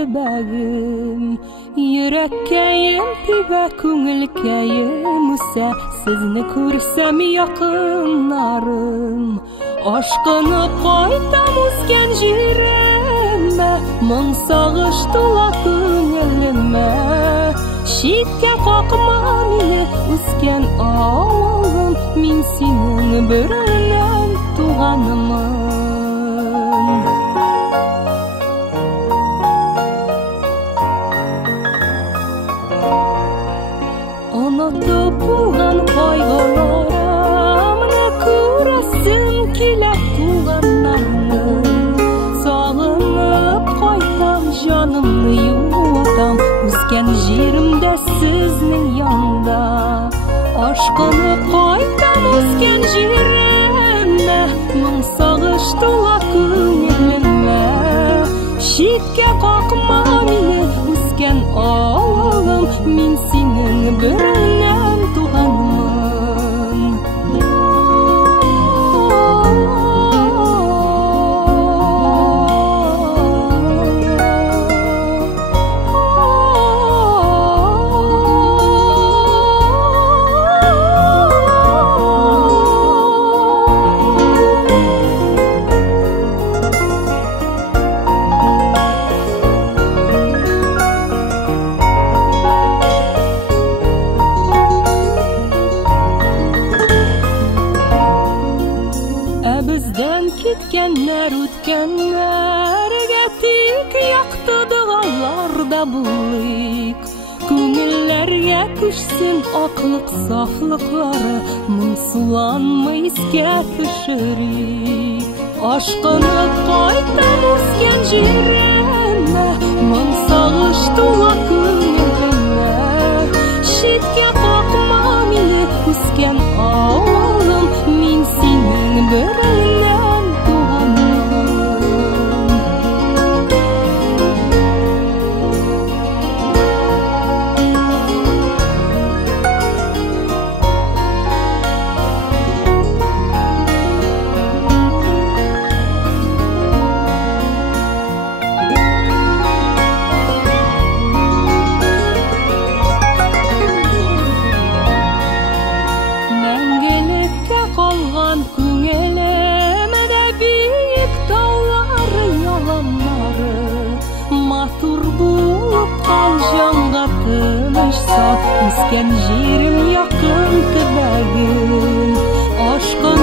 төбәгім. Йөрәккәйем тибә, күңелкәйем үсә, сезне күрсәм якыннарым. Ашкынып кайтам үскән җиремә, моң сагыш тула күңелемә. Читкә какма мине, үскән авылым, мин синең бөреңнән туганымын. Онотып булган кайгыларымны күрәсем килә туганнарны. Сагынып кайтам, җанымны юатам, үскән җиремдә сезнең янда. Ашкынып кайтам үскән җиремә, моң сагыш тула күңелемә. Читкә какма мине, үскән авылым, мин синең бөреңнән туганмын. Бездән киткәннәр үткәннәргә тик якты дыгаларда булыйк. Күңелләргә күчсен аклык сафлыклары, моңсуланмый искә төшерик. Ашкынып кайтам үскән җиремә, моң сагыш тула күңелемә. Читкә какма мине, үскән авылым, мин синең бөреңнән туганмын. Мәңгелеккә калган күңелемдә биек таулары, яланнары. Матур булып кал җанга тыныч саф, үскән җирем якын төбәгем. Ашкын